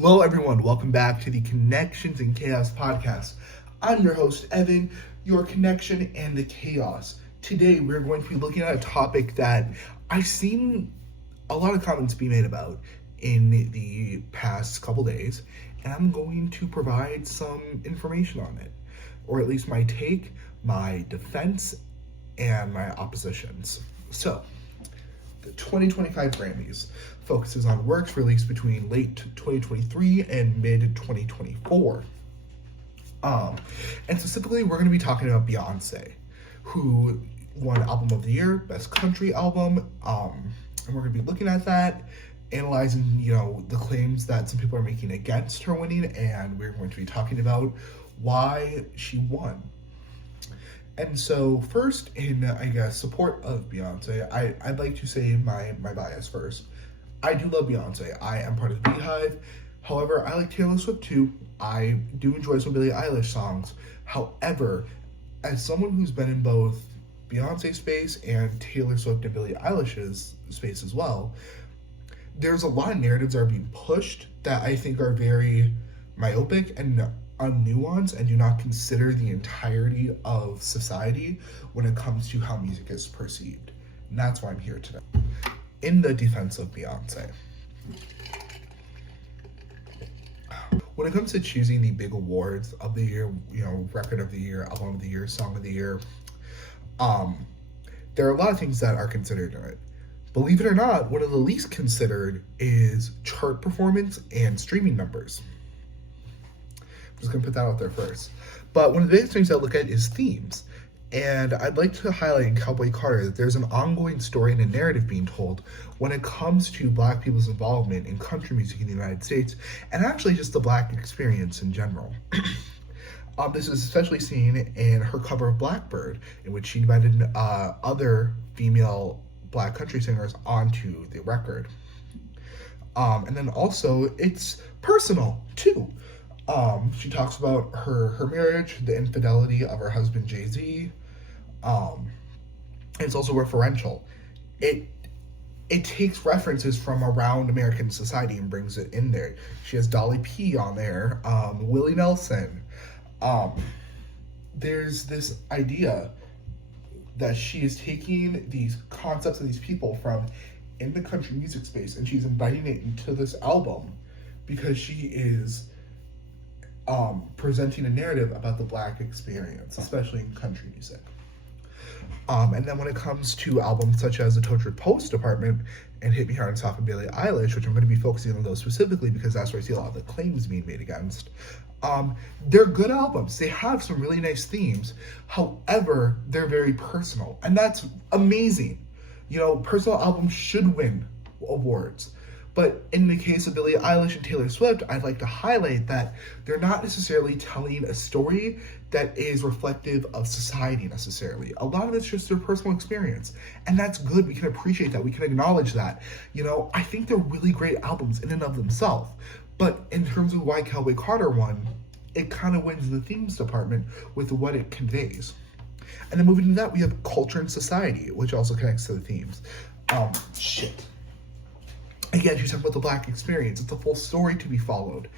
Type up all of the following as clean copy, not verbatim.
Hello, everyone. Welcome back to the Connections and Chaos podcast. I'm your host, Evan, your connection and the chaos. Today, we're going to be looking at a topic that I've seen a lot of comments be made about in the past couple days, and I'm going to provide some information on it, or at least my take, my defense, and my oppositions. So, the 2025 Grammys focuses on works released between late 2023 and mid 2024. And specifically, we're going to be talking about Beyonce, who won Album of the Year, Best Country Album, and we're going to be looking at that, analyzing, the claims that some people are making against her winning, and we're going to be talking about why she won. And so first, in, support of Beyonce, I'd like to say my bias first. I do love Beyonce. I am part of the Beehive. However, I like Taylor Swift too. I do enjoy some Billie Eilish songs. However, as someone who's been in both Beyonce's space and Taylor Swift and Billie Eilish's space as well, there's a lot of narratives that are being pushed that I think are very myopic and unnuanced and do not consider the entirety of society when it comes to how music is perceived. And that's why I'm here today. In the defense of Beyonce. When it comes to choosing the big awards of the year, record of the year, album of the year, song of the year, there are a lot of things that are considered in it. Believe it or not, one of the least considered is chart performance and streaming numbers. I'm just going to put that out there first. But one of the biggest things I look at is themes. And I'd like to highlight in Cowboy Carter that there's an ongoing story and a narrative being told when it comes to Black people's involvement in country music in the United States, and actually just the Black experience in general. This is especially seen in her cover of Blackbird, in which she invited other female Black country singers onto the record. And then also, it's personal, too. She talks about her marriage, the infidelity of her husband Jay-Z. It's also referential. It takes references from around American society and brings it in there. She has Dolly P on there, Willie Nelson. There's this idea that she is taking these concepts and these people from in the country music space and she's inviting it into this album because she is presenting a narrative about the Black experience, especially in country music. And then when it comes to albums such as the Tortured Poets Department and Hit Me Hard and Soft and Billie Eilish, which I'm going to be focusing on those specifically because that's where I see a lot of the claims being made against, they're good albums. They have some really nice themes. However, they're very personal, and that's amazing. Personal albums should win awards. But in the case of Billie Eilish and Taylor Swift, I'd like to highlight that they're not necessarily telling a story that is reflective of society necessarily. A lot of it's just their personal experience. And that's good. We can appreciate that. We can acknowledge that. I think they're really great albums in and of themselves. But in terms of why Cowboy Carter won, it kind of wins the themes department with what it conveys. And then moving to that, we have culture and society, which also connects to the themes. Again, she's talking about the Black experience. It's a full story to be followed.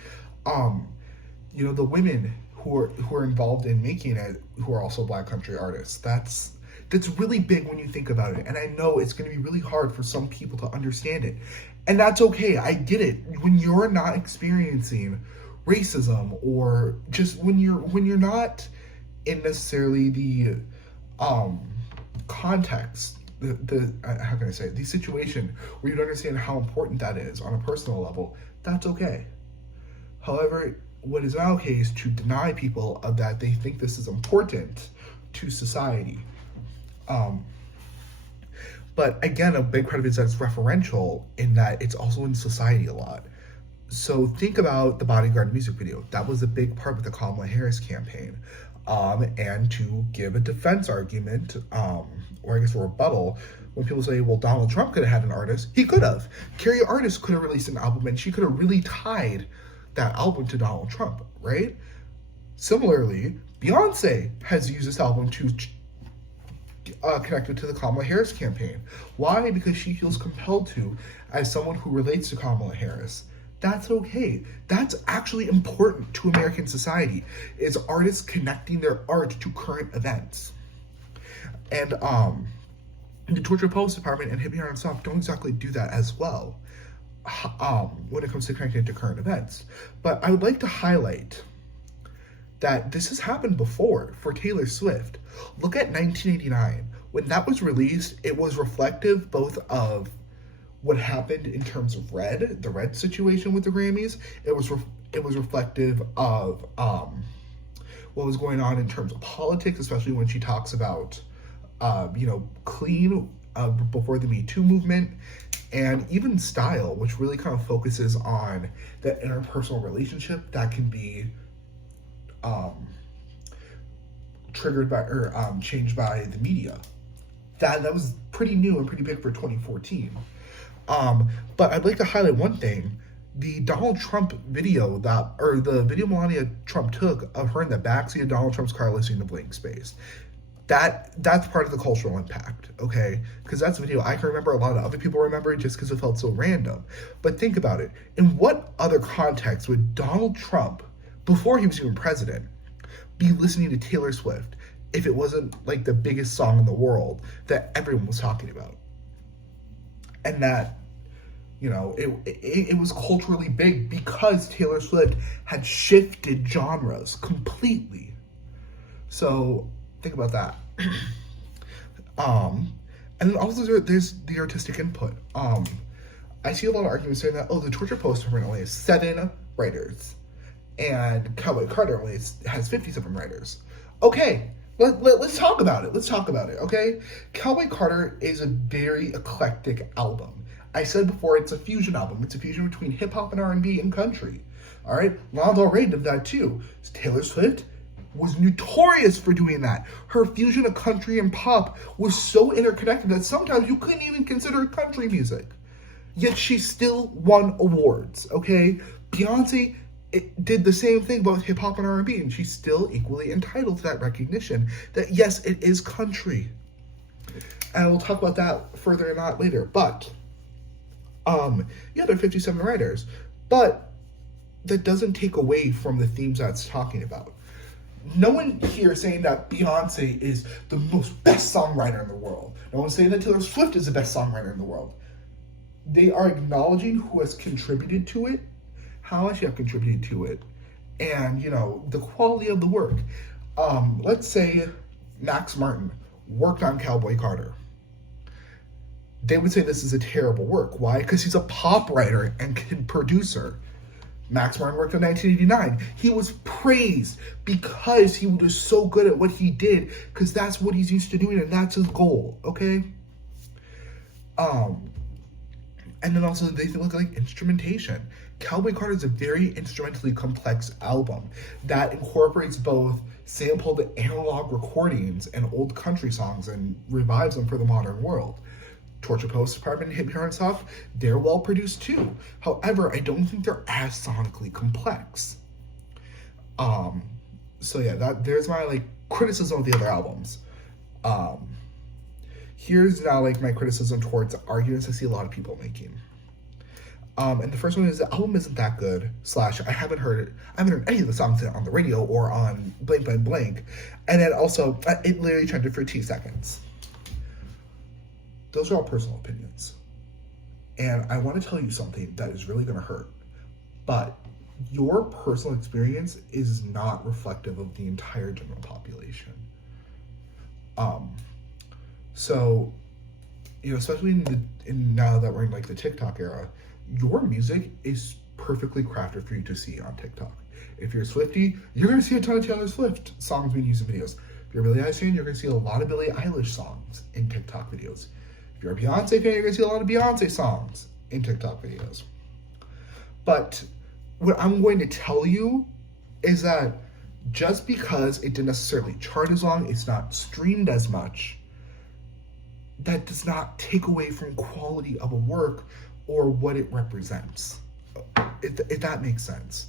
The women who are involved in making it, who are also Black country artists. That's really big when you think about it. And I know it's going to be really hard for some people to understand it. And that's okay. I get it. When you're not experiencing racism, or just when you're not in necessarily the context, the situation where you don't understand how important that is on a personal level, that's okay. However, what is not okay is to deny people of that they think this is important to society. But again, a big part of it is that it's referential in that it's also in society a lot. So think about the Bodyguard music video. That was a big part of the Kamala Harris campaign. And to give a defense argument, or I guess a rebuttal, when people say, well, Donald Trump could have had an artist, he could have. Carrie Artist could have released an album and she could have really tied that album to Donald Trump, right? Similarly, Beyonce has used this album to connect it to the Kamala Harris campaign. Why? Because she feels compelled to, as someone who relates to Kamala Harris. That's okay. That's actually important to American society, is artists connecting their art to current events. And the Torture Post Department and Hit Me Hard and Soft don't exactly do that as well when it comes to connecting to current events. But I would like to highlight that this has happened before for Taylor Swift. Look at 1989. When that was released, it was reflective both of what happened in terms of the Red situation with the Grammys. It was reflective of what was going on in terms of politics, especially when she talks about clean before the Me Too movement, and even style, which really kind of focuses on the interpersonal relationship that can be triggered by or changed by the media. That was pretty new and pretty big for 2014. But I'd like to highlight one thing: the Donald Trump video the video Melania Trump took of her in the backseat of Donald Trump's car listening to Blank Space. That's part of the cultural impact, okay? Because that's a video I can remember, a lot of other people remember it just because it felt so random. But think about it. In what other context would Donald Trump, before he was even president, be listening to Taylor Swift if it wasn't like the biggest song in the world that everyone was talking about? And that, it was culturally big because Taylor Swift had shifted genres completely. So think about that. And then also there's the artistic input. I see a lot of arguments saying that, the Torture Post only has 7 writers, and Cowboy Carter only has 57 writers. Okay, let's talk about it. Okay? Cowboy Carter is a very eclectic album. I said before, it's a fusion album. It's a fusion between hip-hop and R&B and country. All right? Lana Del Rey did that too. Taylor Swift was notorious for doing that. Her fusion of country and pop was so interconnected that sometimes you couldn't even consider it country music. Yet she still won awards, okay? Beyonce did the same thing but with hip-hop and R&B, and she's still equally entitled to that recognition that, yes, it is country. And we'll talk about that further and not later. But, there are 57 writers. But that doesn't take away from the themes that it's talking about. No one here is saying that Beyonce is the best songwriter in the world. No one's saying that Taylor Swift is the best songwriter in the world. They are acknowledging who has contributed to it, how much you have contributed to it, and, the quality of the work. Let's say Max Martin worked on Cowboy Carter. They would say this is a terrible work. Why? Because he's a pop writer and producer. Max Martin worked in 1989. He was praised because he was so good at what he did, because that's what he's used to doing and that's his goal, okay? And then also they look like instrumentation. Cowboy Carter is a very instrumentally complex album that incorporates both sampled analog recordings and old country songs and revives them for the modern world. Torture Post Department and Hit Me Hard and Soft, they're well produced too. However, I don't think they're as sonically complex. There's my criticism of the other albums. Here's now my criticism towards arguments I see a lot of people making. And the first one is the album isn't that good. / I haven't heard any of the songs on the radio or on blank blank blank. And then also it literally trended for 2 seconds. Those are all personal opinions. And I want to tell you something that is really going to hurt. But your personal experience is not reflective of the entire general population. Especially now that we're in the TikTok era, your music is perfectly crafted for you to see on TikTok. If you're a Swiftie, you're going to see a ton of Taylor Swift songs being used in videos. If you're a Billie Eilish fan, you're going to see a lot of Billie Eilish songs in TikTok videos. If you're a Beyonce fan, you're going to see a lot of Beyonce songs in TikTok videos. But what I'm going to tell you is that just because it didn't necessarily chart as long, it's not streamed as much, that does not take away from quality of a work or what it represents. If that makes sense.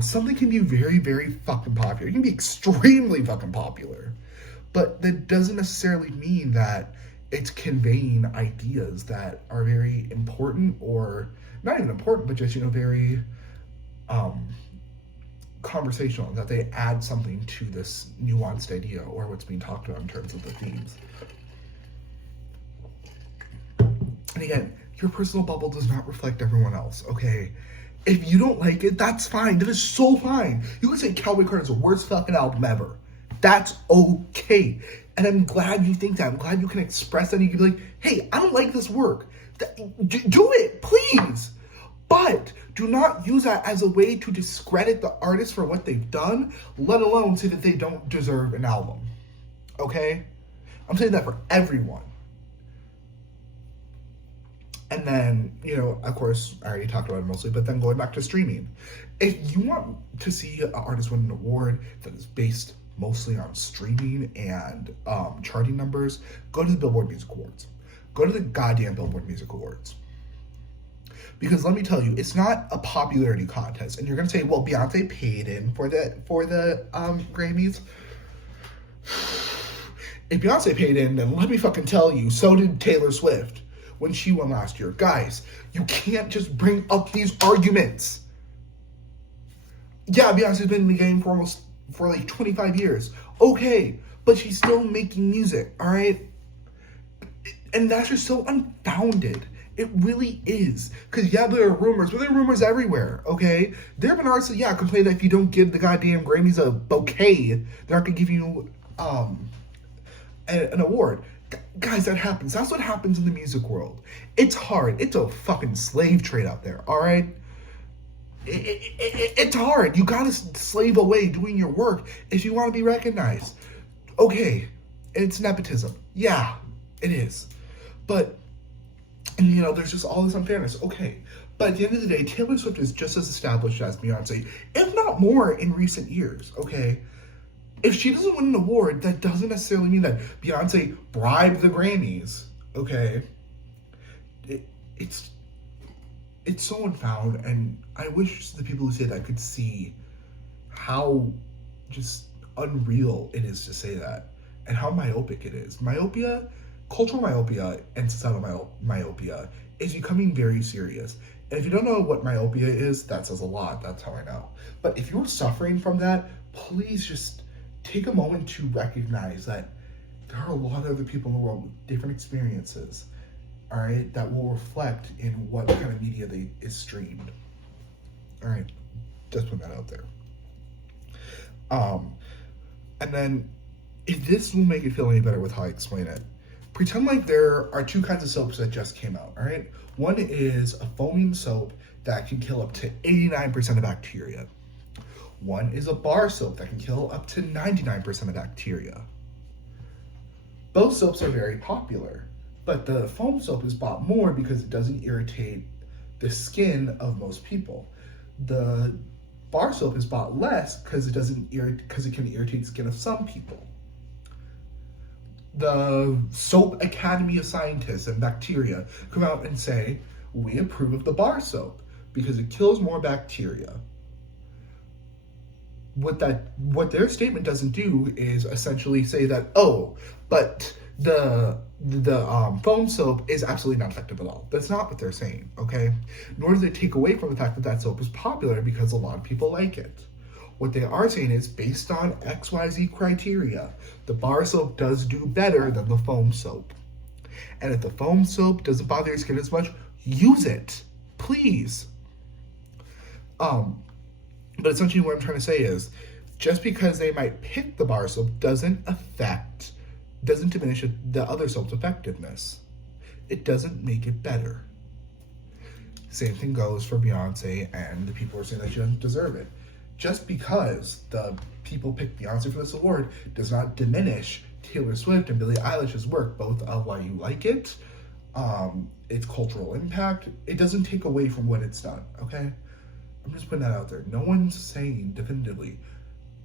Something can be very, very fucking popular. It can be extremely fucking popular. But that doesn't necessarily mean that it's conveying ideas that are very important or not even important, but just, very conversational, that they add something to this nuanced idea or what's being talked about in terms of the themes. And again, your personal bubble does not reflect everyone else, okay? If you don't like it, that's fine. That is so fine. You can say Cowboy Carter is the worst fucking album ever. That's okay. And I'm glad you think that. I'm glad you can express that. You can be like, hey, I don't like this work. Do it, please. But do not use that as a way to discredit the artist for what they've done, let alone say that they don't deserve an album. Okay? I'm saying that for everyone. And then, of course, I already talked about it mostly, but then going back to streaming. If you want to see an artist win an award that is based mostly on streaming and charting numbers, go to the Billboard Music Awards. Go to the goddamn Billboard Music Awards. Because let me tell you, it's not a popularity contest. And you're going to say, well, Beyonce paid in for the Grammys. If Beyonce paid in, then let me fucking tell you, so did Taylor Swift when she won last year. Guys, you can't just bring up these arguments. Yeah, Beyonce's been in the game for like 25 years. Okay, but she's still making music, all right? And that's just so unfounded. It really is. Because, yeah, there are rumors, but there are rumors everywhere, okay? There have been artists that, complain that if you don't give the goddamn Grammys a bouquet, they're not going to give you an award. Guys, that happens. That's what happens in the music world. It's hard. It's a fucking slave trade out there, all right? It's hard. You gotta slave away doing your work if you want to be recognized. Okay, it's nepotism. Yeah, it is. But, there's just all this unfairness. Okay, but at the end of the day, Taylor Swift is just as established as Beyonce, if not more, in recent years, okay? If she doesn't win an award, that doesn't necessarily mean that Beyonce bribed the Grammys, okay? It's so unfound, and I wish the people who say that could see how just unreal it is to say that, and how myopic it is. Cultural myopia and societal myopia is becoming very serious. And if you don't know what myopia is, that says a lot. That's how I know. But if you're suffering from that, please just take a moment to recognize that there are a lot of other people in the world with different experiences, all right, that will reflect in what kind of media is streamed. All right, just put that out there. And then, if this will make it feel any better with how I explain it, pretend like there are two kinds of soaps that just came out, all right? One is a foaming soap that can kill up to 89% of bacteria. One is a bar soap that can kill up to 99% of bacteria. Both soaps are very popular, but the foam soap is bought more because it doesn't irritate the skin of most people. The bar soap is bought less because it can irritate the skin of some people. The Soap Academy of Scientists and Bacteria come out and say, we approve of the bar soap because it kills more bacteria. What their statement doesn't do is essentially say that, but the foam soap is absolutely not effective at all. That's not what they're saying, okay? Nor do they take away from the fact that soap is popular because a lot of people like it. What they are saying is, based on XYZ criteria, the bar soap does do better than the foam soap. And if the foam soap doesn't bother your skin as much, use it, please. But essentially what I'm trying to say is, just because they might pick the bar soap doesn't diminish the other soap's effectiveness. It doesn't make it better. Same thing goes for Beyonce and the people who are saying that she doesn't deserve it. Just because the people picked Beyonce for this award does not diminish Taylor Swift and Billie Eilish's work, both of why you like it, its cultural impact. It doesn't take away from what it's done, okay? I'm just putting that out there. No one's saying definitively,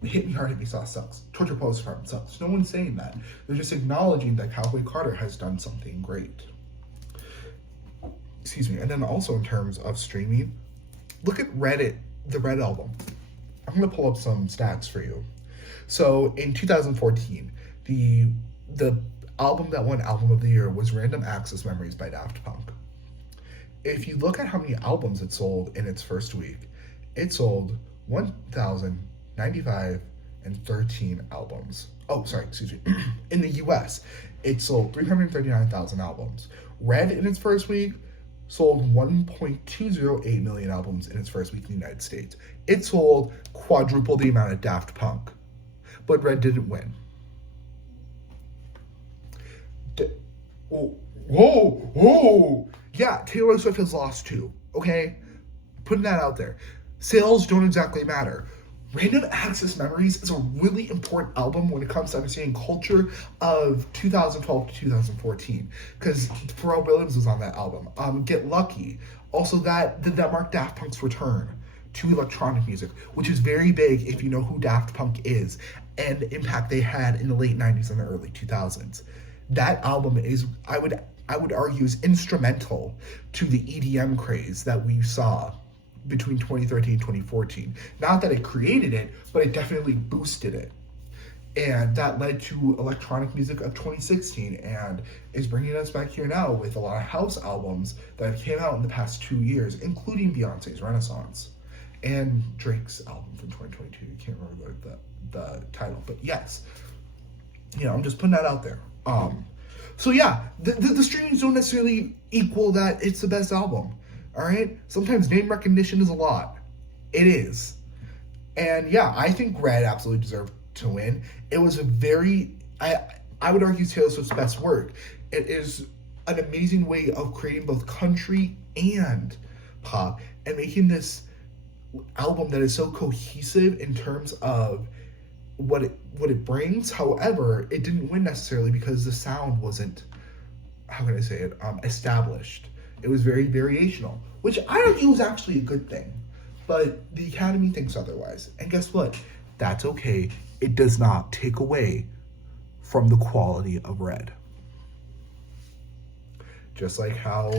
Hit Me Hard, Hit Me Soft sucks. Torture Postpartum sucks. No one's saying that. They're just acknowledging that Cowboy Carter has done something great. Excuse me. And then also in terms of streaming, look at Reddit, the Red album. I'm going to pull up some stats for you. So in 2014, the album that won Album of the Year was Random Access Memories by Daft Punk. if you look at how many albums it sold in its first week, it sold 1,095 and 13 albums. Oh, sorry, excuse me. In the US, it sold 339,000 albums. Red in its first week sold 1.208 million albums in its first week in the United States. It sold quadruple the amount of Daft Punk. But Red didn't win. Whoa. Yeah, Taylor Swift has lost too, okay? Putting that out there. Sales don't exactly matter. Random Access Memories is a really important album when it comes to understanding culture of 2012 to 2014, because Pharrell Williams was on that album. Get Lucky. Also that marked Daft Punk's return to electronic music, which is very big if you know who Daft Punk is and the impact they had in the late 90s and the early 2000s. That album is, I would argue, is instrumental to the EDM craze that we saw between 2013 and 2014. Not that it created it, but it definitely boosted it. And that led to electronic music of 2016 and is bringing us back here now with a lot of house albums that came out in the past 2 years, including Beyonce's Renaissance and Drake's album from 2022. I can't remember the title, but yes. I'm just putting that out there. So yeah, the streamings don't necessarily equal that it's the best album. All right? Sometimes name recognition is a lot. It is. And yeah, I think Red absolutely deserved to win. It was a very, I would argue, Taylor Swift's best work. It is an amazing way of creating both country and pop and making this album that is so cohesive in terms of what it brings. However, it didn't win necessarily because the sound wasn't, how can I say it, established. It was very variational, which I argue was actually a good thing. But the Academy thinks otherwise. And guess what? That's okay. It does not take away from the quality of Red. Just like how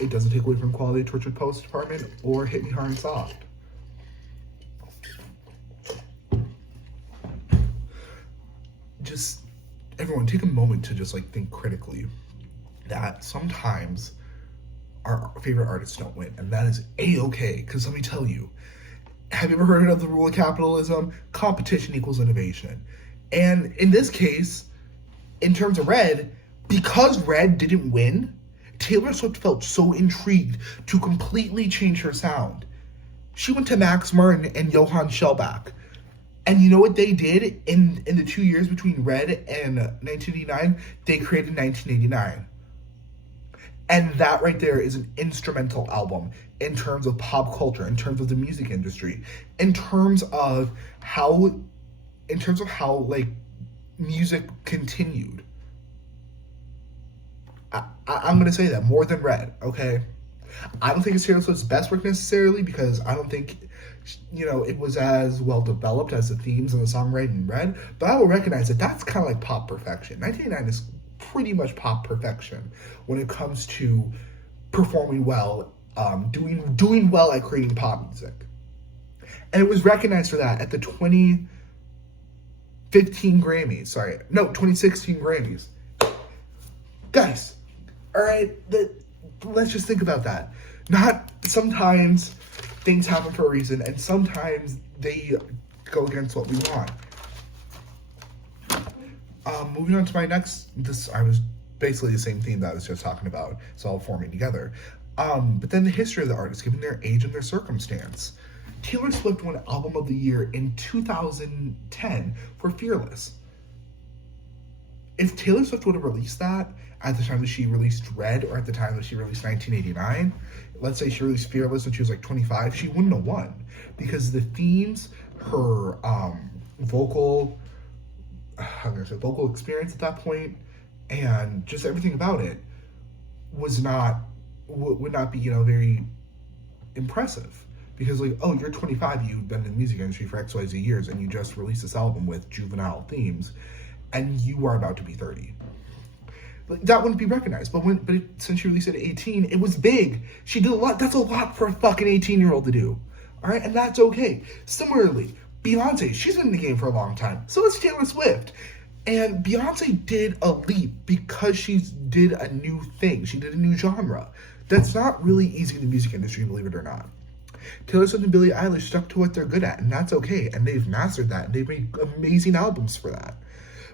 it doesn't take away from the quality of Tortured Post Department or Hit Me Hard and Soft. Just, everyone, take a moment to just think critically that sometimes our favorite artists don't win, and that is a-okay, because let me tell you, have you ever heard of the rule of capitalism? Competition equals innovation. And in this case, in terms of Red, because Red didn't win, Taylor Swift felt so intrigued to completely change her sound. She went to Max Martin and Johann Shellback. And you know what they did in the 2 years between Red and 1989? They created 1989. And that right there is an instrumental album in terms of pop culture, in terms of the music industry, in terms of how music continued. I'm going to say that more than Red, okay? I don't think it's Taylor Swift's best work necessarily because I don't think, it was as well developed as the themes and the songwriting in Red, but I will recognize that that's kind of like pop perfection. 1989 is pretty much pop perfection when it comes to performing well, doing well at creating pop music. And it was recognized for that at the 2016 Grammys. Guys, all right, let's just think about that. Not sometimes things happen for a reason, and sometimes they go against what we want. Moving on to my next, I was basically the same theme that I was just talking about. It's all forming together. But then the history of the artist, given their age and their circumstance. Taylor Swift won Album of the Year in 2010 for Fearless. If Taylor Swift would have released that at the time that she released Red or at the time that she released 1989, let's say she released Fearless when she was 25, she wouldn't have won. Because the themes, her vocal experience at that point, and just everything about it would not be, very impressive. Because you're 25, you've been in the music industry for XYZ years, and you just released this album with juvenile themes, and you are about to be 30. That wouldn't be recognized. But since she released it at 18, it was big. She did a lot. That's a lot for a fucking 18-year-old to do. All right, and that's okay. Similarly, Beyonce, she's been in the game for a long time. So is Taylor Swift. And Beyonce did a leap because she did a new thing. She did a new genre. That's not really easy in the music industry, believe it or not. Taylor Swift and Billie Eilish stuck to what they're good at, and that's okay. And they've mastered that, and they've made amazing albums for that.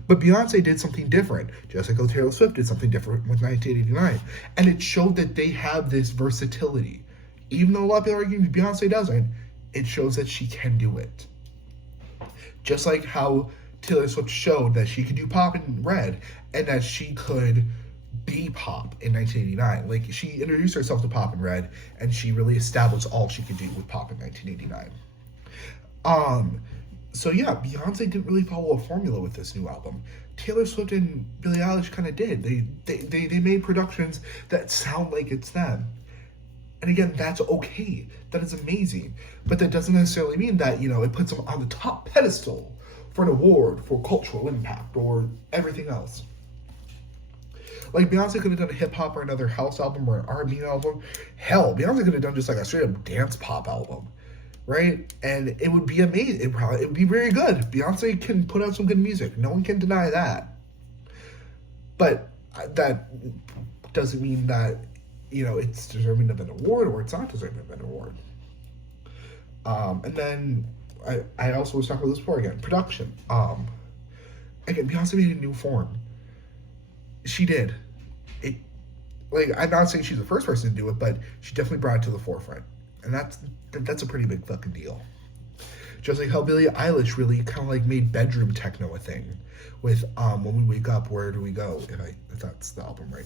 But Beyonce did something different, just like Taylor Swift did something different with 1989. And it showed that they have this versatility. Even though a lot of people are arguing Beyonce doesn't, it shows that she can do it. Just like how Taylor Swift showed that she could do pop in Red, and that she could be pop in 1989. Like, she introduced herself to pop in Red, and she really established all she could do with pop in 1989. So yeah, Beyonce didn't really follow a formula with this new album. Taylor Swift and Billie Eilish kind of did. They made productions that sound like it's them. And again, that's okay. That is amazing. But that doesn't necessarily mean that, it puts them on the top pedestal for an award for cultural impact or everything else. Like, Beyonce could have done a hip-hop or another house album or an R&B album. Hell, Beyonce could have done just like a straight-up dance pop album. Right? And it would be amazing. It would be very good. Beyonce can put out some good music. No one can deny that. But that doesn't mean that, it's deserving of an award or it's not deserving of an award. And then I also was talking about this before again. Production. Again, Beyonce made a new form. She did. I'm not saying she's the first person to do it, but she definitely brought it to the forefront. And that's a pretty big fucking deal. Just like how Billie Eilish really kind of like made bedroom techno a thing with When We Wake Up, Where Do We Go, if that's the album, right?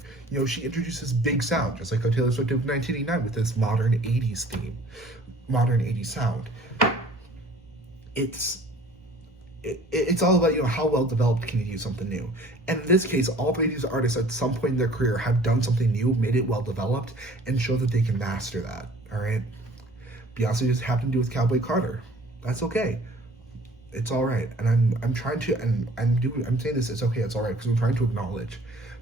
She introduces big sound, just like how Taylor Swift did in 1989 with this modern 80s theme, modern 80s sound. It's all about, how well developed can you do something new. And in this case, all three of these artists at some point in their career have done something new, made it well developed, and show that they can master that, all right? Beyonce just happened to do with Cowboy Carter. That's okay. It's all right. And I'm trying to, and I'm saying this, it's okay, it's all right, because I'm trying to acknowledge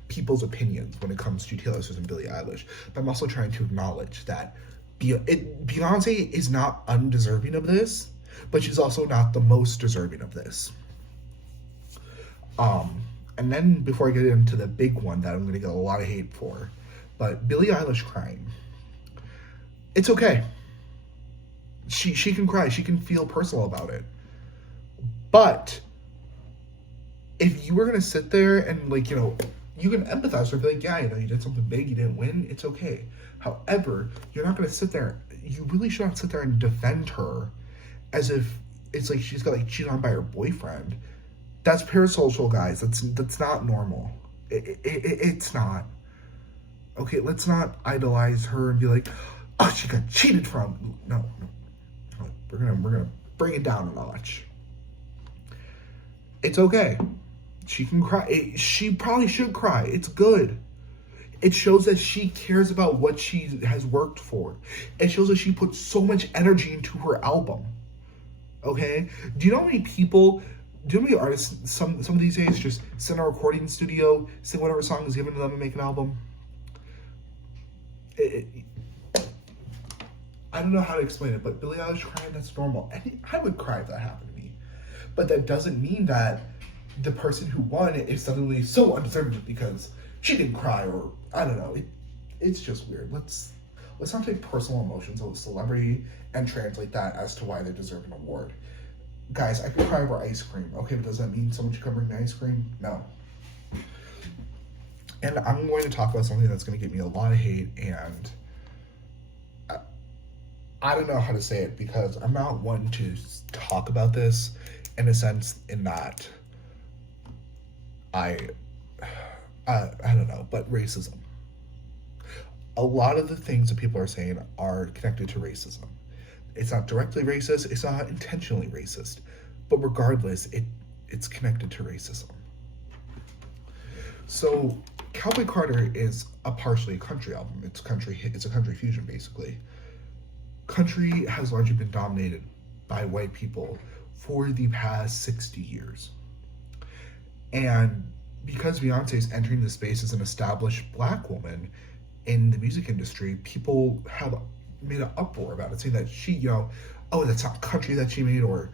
people's opinions when it comes to Taylor Swift and Billie Eilish. But I'm also trying to acknowledge that Beyonce is not undeserving of this, but she's also not the most deserving of this. And then before I get into the big one that I'm going to get a lot of hate for, but Billie Eilish crying. It's okay. She can cry. She can feel personal about it. But if you were going to sit there and, you can empathize with her, be like, yeah, you did something big, you didn't win, it's okay. However, you're not going to sit there, you really should not sit there and defend her as if it's like she's got, cheated on by her boyfriend. That's parasocial, guys. That's not normal. It's not. Okay, let's not idolize her and be like, oh, she got cheated from. No. We're gonna bring it down a notch. It's okay. She can cry. She probably should cry. It's good. It shows that she cares about what she has worked for. It shows that she puts so much energy into her album. Okay? Do you know how many artists some of these days just sit in a recording studio, sing whatever song is given to them and make an album? I don't know how to explain it, but Billie Eilish crying, that's normal. I would cry if that happened to me. But that doesn't mean that the person who won is suddenly so undeserving because she didn't cry, or I don't know. It's just weird. Let's not take personal emotions of a celebrity and translate that as to why they deserve an award. Guys, I could cry over ice cream. Okay, but does that mean someone should come bring me ice cream? No. And I'm going to talk about something that's going to get me a lot of hate, and I don't know how to say it because I'm not one to talk about this in a sense in that I don't know, but racism. A lot of the things that people are saying are connected to racism. It's not directly racist, it's not intentionally racist, but regardless, it's connected to racism. So Cowboy Carter is partially a country album. It's a country fusion, basically. Country has largely been dominated by white people for the past 60 years. And because Beyonce is entering the space as an established black woman in the music industry, people have made an uproar about it, saying that she, that's not country that she made, or,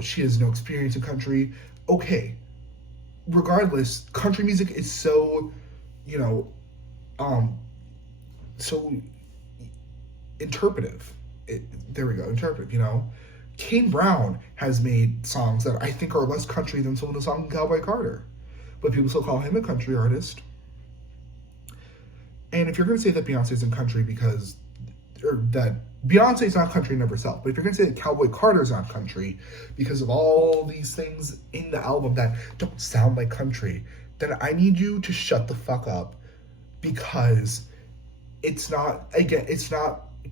she has no experience in country. Okay. Regardless, country music is so, so interpretive. There we go, interpretive, Kane Brown has made songs that I think are less country than some of the songs in Cowboy Carter, but people still call him a country artist. And if you're going to say that Beyonce isn't country or that Beyonce's not country in of herself, but if you're going to say that Cowboy Carter's not country because of all these things in the album that don't sound like country, then I need you to shut the fuck up, because it's not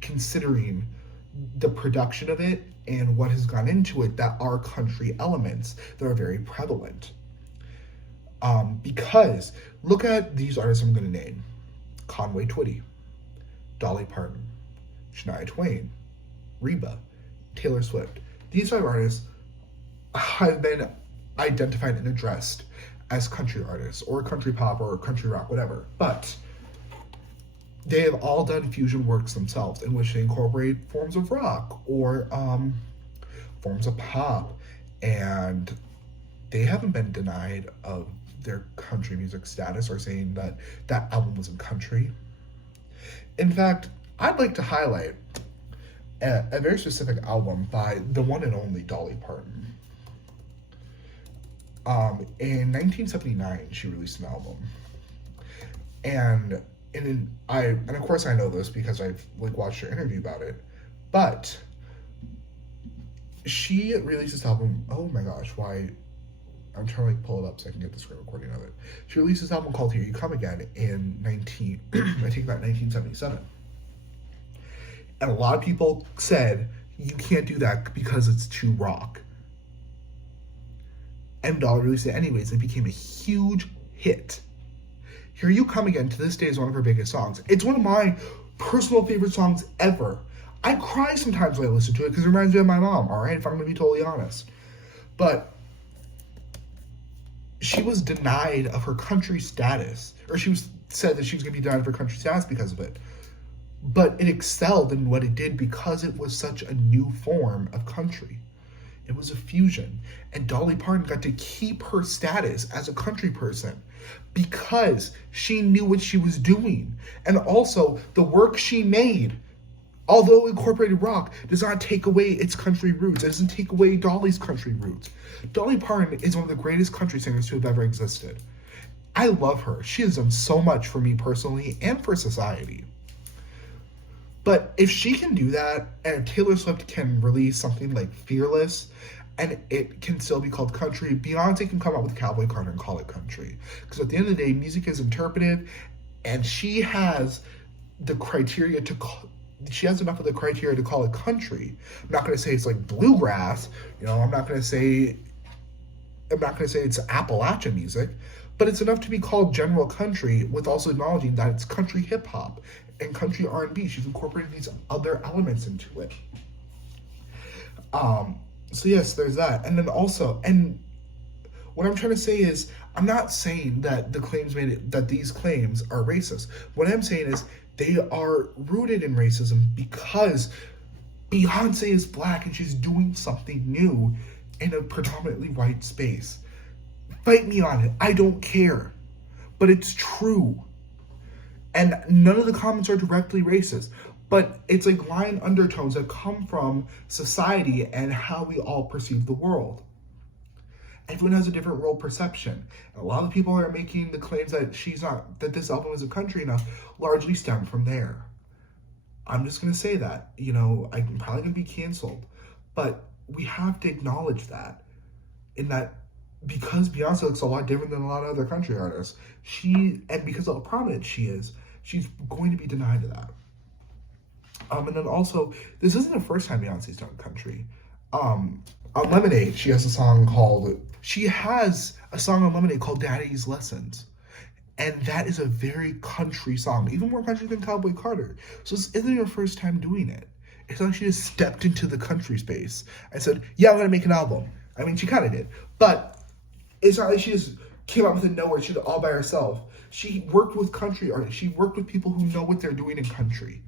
considering the production of it and what has gone into it that are country elements that are very prevalent. Because look at these artists I'm going to name: Conway Twitty, Dolly Parton, Shania Twain, Reba, Taylor Swift. These 5 artists have been identified and addressed as country artists or country pop or country rock, whatever. But they have all done fusion works themselves in which they incorporate forms of rock or forms of pop, and they haven't been denied of their country music status or saying that that album wasn't country. In fact, I'd like to highlight a very specific album by the one and only Dolly Parton. In 1979, she released an album, and of course I know this because I've watched her interview about it, but she released this album. Oh my gosh, why? I'm trying to pull it up so I can get the screen recording of it. She released this album called Here You Come Again in 1977. And a lot of people said, you can't do that because it's too rock. And Dolly released it anyways, and it became a huge hit. Here You Come Again to this day is one of her biggest songs. It's one of my personal favorite songs ever. I cry sometimes when I listen to it because it reminds me of my mom, alright, if I'm going to be totally honest. But she was denied of her country status, or said that she was going to be denied of her country status because of it. But it excelled in what it did because it was such a new form of country. It was a fusion. And Dolly Parton got to keep her status as a country person because she knew what she was doing. And also, the work she made, although incorporated rock, does not take away its country roots. It doesn't take away Dolly's country roots. Dolly Parton is one of the greatest country singers to have ever existed. I love her. She has done so much for me personally and for society. But if she can do that, and Taylor Swift can release something like Fearless, and it can still be called country, Beyonce can come out with Cowboy Carter and call it country. Because at the end of the day, music is interpretive, and she has the criteria she has enough of the criteria to call it country. I'm not going to say it's like bluegrass, I'm not going to say it's Appalachian music, but it's enough to be called general country with also acknowledging that it's country hip hop and country R&B. She's incorporated these other elements into it. So yes, there's that. And then also, and what I'm trying to say is, I'm not saying that these claims are racist. What I'm saying is they are rooted in racism because Beyonce is black and she's doing something new in a predominantly white space. Fight me on it. I don't care. But it's true. And none of the comments are directly racist. But it's like line undertones that come from society and how we all perceive the world. Everyone has a different world perception. And a lot of people are making the claims that that this album isn't country enough, largely stem from there. I'm just going to say that. I'm probably going to be canceled. But we have to acknowledge that. In that, because Beyonce looks a lot different than a lot of other country artists, and because of how prominent she is, she's going to be denied that. And then also, this isn't the first time Beyonce's done country. On Lemonade, she has a song on Lemonade called Daddy's Lessons. And that is a very country song, even more country than Cowboy Carter. So this isn't her first time doing it. It's like she just stepped into the country space and said, yeah, I'm going to make an album. I mean, she kind of did. But it's not like she just came out with it nowhere. She did it all by herself. She worked with country artists. She worked with people who know what they're doing in country.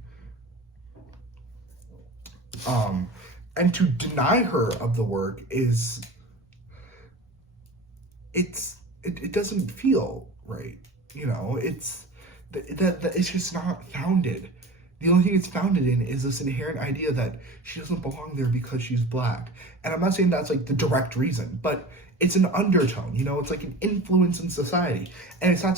And to deny her of the work it doesn't feel right. that it's just not founded. The only thing it's founded in is this inherent idea that she doesn't belong there because she's black. And I'm not saying that's like the direct reason, but it's an undertone, it's like an influence in society. And it's not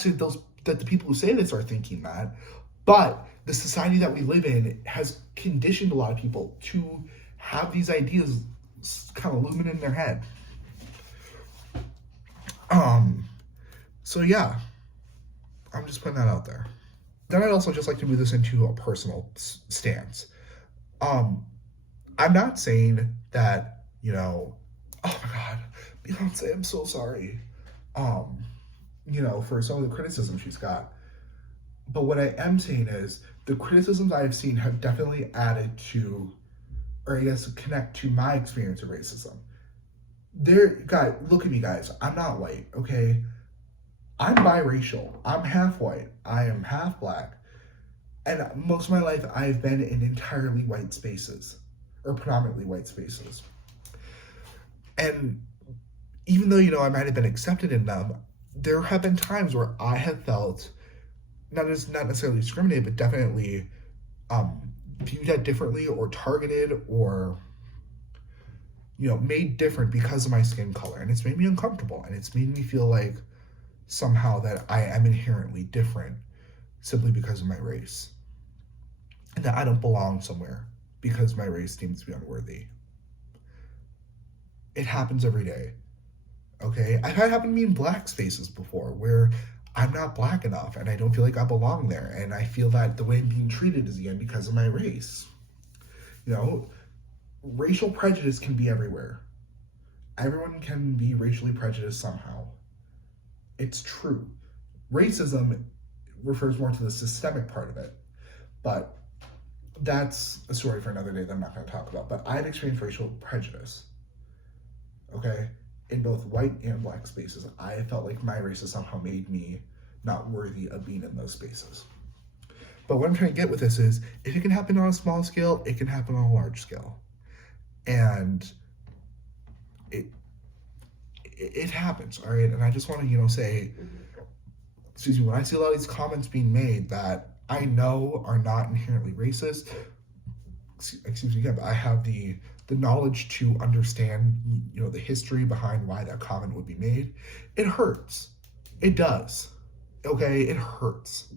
that the people who say this are thinking that, but the society that we live in has conditioned a lot of people to have these ideas kind of looming in their head. So yeah, I'm just putting that out there. Then I'd also just like to move this into a personal stance. I'm not saying that, oh my God, Beyonce, I'm so sorry, for some of the criticism she's got. But what I am saying is the criticisms I've seen have definitely added to, or I guess connect to my experience of racism. Look at me, guys. I'm not white, okay? I'm biracial. I'm half white. I am half black. And most of my life, I've been in entirely white spaces, or predominantly white spaces. And even though, I might have been accepted in them, there have been times where I have felt, not necessarily discriminated, but definitely viewed at differently or targeted or, made different because of my skin color. And it's made me uncomfortable. And it's made me feel like somehow that I am inherently different simply because of my race. And that I don't belong somewhere because my race seems to be unworthy. It happens every day. Okay? I've had it happen to me in black spaces before where I'm not black enough and I don't feel like I belong there. And I feel that the way I'm being treated is again because of my race. Racial prejudice can be everywhere. Everyone can be racially prejudiced somehow. It's true. Racism refers more to the systemic part of it, but that's a story for another day that I'm not going to talk about. But I've experienced racial prejudice, okay, in both white and black spaces. I felt like my race has somehow made me not worthy of being in those spaces. But what I'm trying to get with this is, if it can happen on a small scale, it can happen on a large scale. And it happens, all right? And I just want to, say, when I see a lot of these comments being made that I know are not inherently racist, but I have the knowledge to understand, the history behind why that comment would be made. It hurts. It does. Okay? It hurts.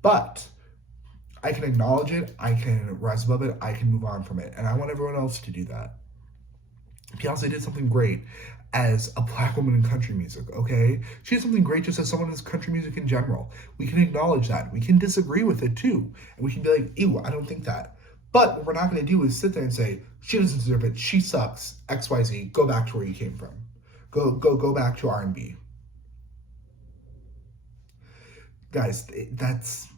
But I can acknowledge it. I can rise above it. I can move on from it. And I want everyone else to do that. Beyonce did something great as a black woman in country music, okay? She did something great just as someone in country music in general. We can acknowledge that. We can disagree with it too. And we can be like, ew, I don't think that. But what we're not going to do is sit there and say, she doesn't deserve it. She sucks. XYZ. Go back to where you came from. Go back to R&B. Guys, it's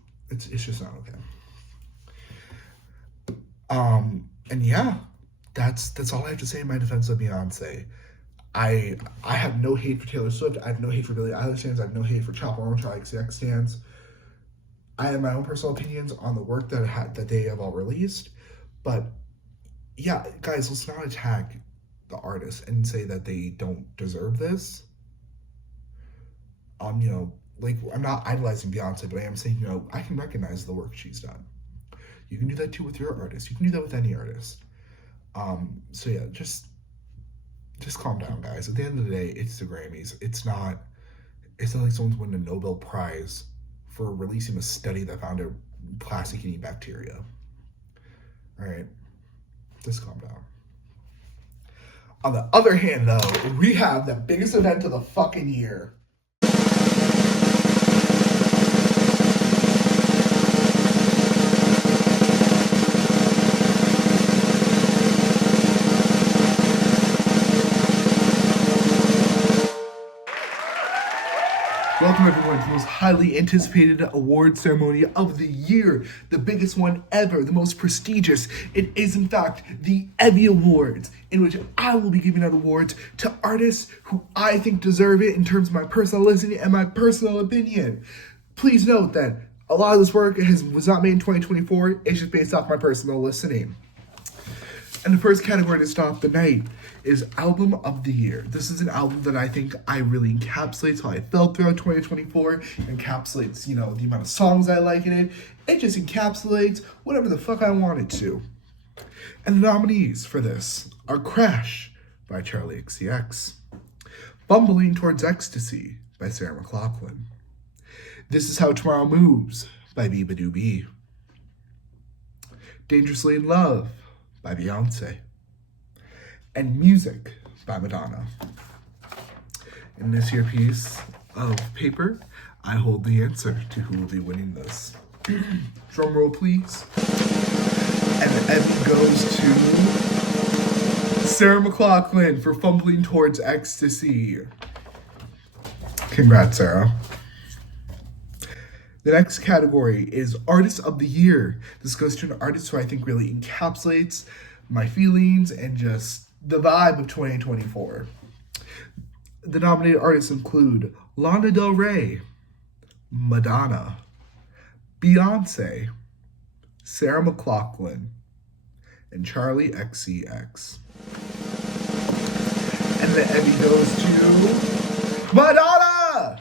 just not okay. And yeah, that's all I have to say in my defense of Beyonce. I have no hate for Taylor Swift. I have no hate for Billie Eilish stands. I have no hate for Chop Orange or XCX stands. I have my own personal opinions on the work that they have all released. But yeah, guys, let's not attack the artists and say that they don't deserve this. I'm not idolizing Beyonce, but I am saying, I can recognize the work she's done. You can do that too with your artist. You can do that with any artist. So yeah, just calm down, guys. At the end of the day, it's the Grammys. It's not like someone's winning a Nobel Prize for releasing a study that found a plastic-eating bacteria. All right, just calm down. On the other hand, though, we have the biggest event of the fucking year. Welcome everyone to the most highly anticipated award ceremony of the year, the biggest one ever, the most prestigious. It is in fact the Evie Awards, in which I will be giving out awards to artists who I think deserve it in terms of my personal listening and my personal opinion. Please note that a lot of this work was not made in 2024, it's just based off my personal listening. And the first category to stop the night is Album of the Year. This is an album that I think I really encapsulates how I felt throughout 2024, encapsulates, the amount of songs I like in it. It just encapsulates whatever the fuck I want it to. And the nominees for this are Crash by Charlie XCX, Bumbling Towards Ecstasy by Sarah McLachlan, This Is How Tomorrow Moves by deduce, Dangerously in Love by Beyonce, and Music by Madonna. In this here piece of paper, I hold the answer to who will be winning this. Drum roll, please. And the Emmy goes to Sarah McLachlan for Fumbling Towards Ecstasy. Congrats, Sarah. The next category is Artist of the Year. This goes to an artist who I think really encapsulates my feelings and just the vibe of 2024. The nominated artists include Lana Del Rey, Madonna, Beyonce, Sarah McLachlan, and Charlie XCX. And the Emmy goes to Madonna!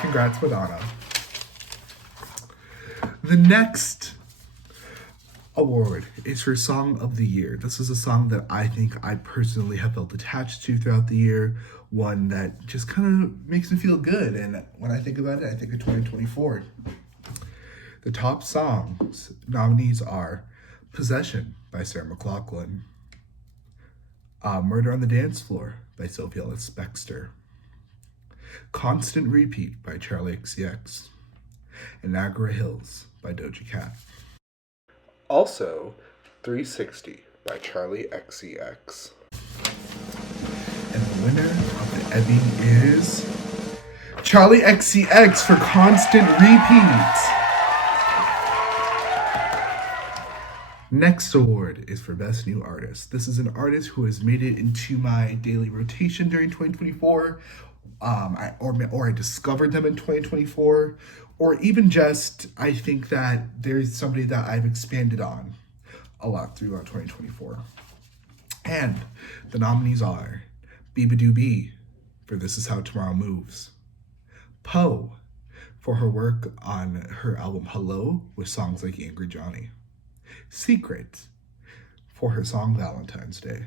Congrats, Madonna. The next award is for Song of the Year. This is a song that I think I personally have felt attached to throughout the year, one that just kind of makes me feel good. And when I think about it, I think of 2024. The top songs nominees are Possession by Sarah McLachlan, Murder on the Dance Floor by Sophie Ellis-Bextor, Constant Repeat by Charlie XCX, and Niagara Hills by Doja Cat. Also, 360 by Charlie XCX. And the winner of the Emmy is Charlie XCX for Constant Repeat. Next award is for Best New Artist. This is an artist who has made it into my daily rotation during 2024. I discovered them in 2024, or even just I think that there's somebody that I've expanded on a lot throughout 2024. And the nominees are deduce for This Is How Tomorrow Moves, Poe for her work on her album Hello with songs like Angry Johnny, Secret for her song Valentine's Day,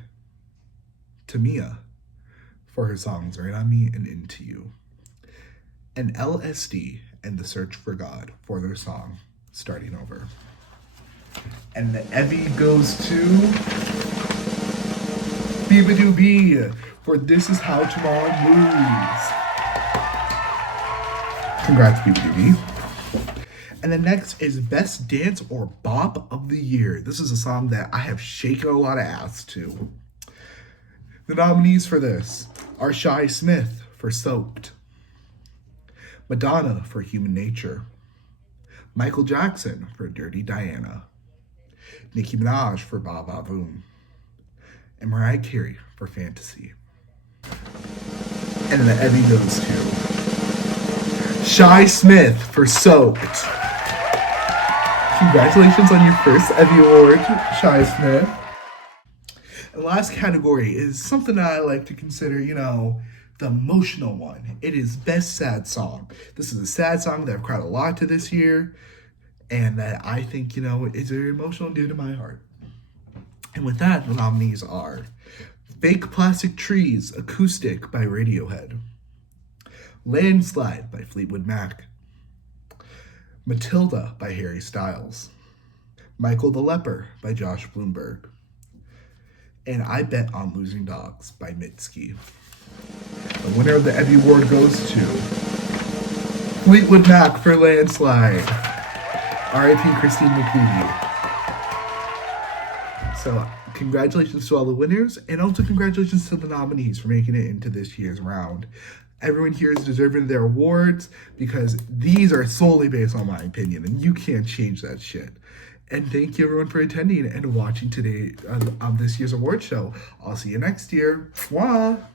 Tamia for her songs Rain on Me and Into You, and LSD and The Search for God for their song Starting Over. And the Emmy goes to deduce for This Is How Tomorrow Moves. Congrats, deduce. And the next is Best Dance or Bop of the Year. This is a song that I have shaken a lot of ass to. The nominees for this are Shai Smith for Soaked, Madonna for Human Nature, Michael Jackson for Dirty Diana, Nicki Minaj for Ba Ba Boom, and Mariah Carey for Fantasy. And the Emmy goes to Shai Smith for Soaked. Congratulations on your first Emmy Award, Shai Smith. And the last category is something that I like to consider, the emotional one. It is Best Sad Song. This is a sad song that I've cried a lot to this year, and that I think, is very emotional and dear to my heart. And with that, the nominees are Fake Plastic Trees Acoustic by Radiohead, Landslide by Fleetwood Mac, Matilda by Harry Styles, Michael the Leper by Josh Bloomberg, and I Bet on Losing Dogs by Mitski. The winner of the Emmy Award goes to Fleetwood Mac for Landslide. R.I.P. Christine McVie. So, congratulations to all the winners, and also congratulations to the nominees for making it into this year's round. Everyone here is deserving of their awards because these are solely based on my opinion, and you can't change that shit. And thank you everyone for attending and watching today on this year's award show. I'll see you next year. Mwah!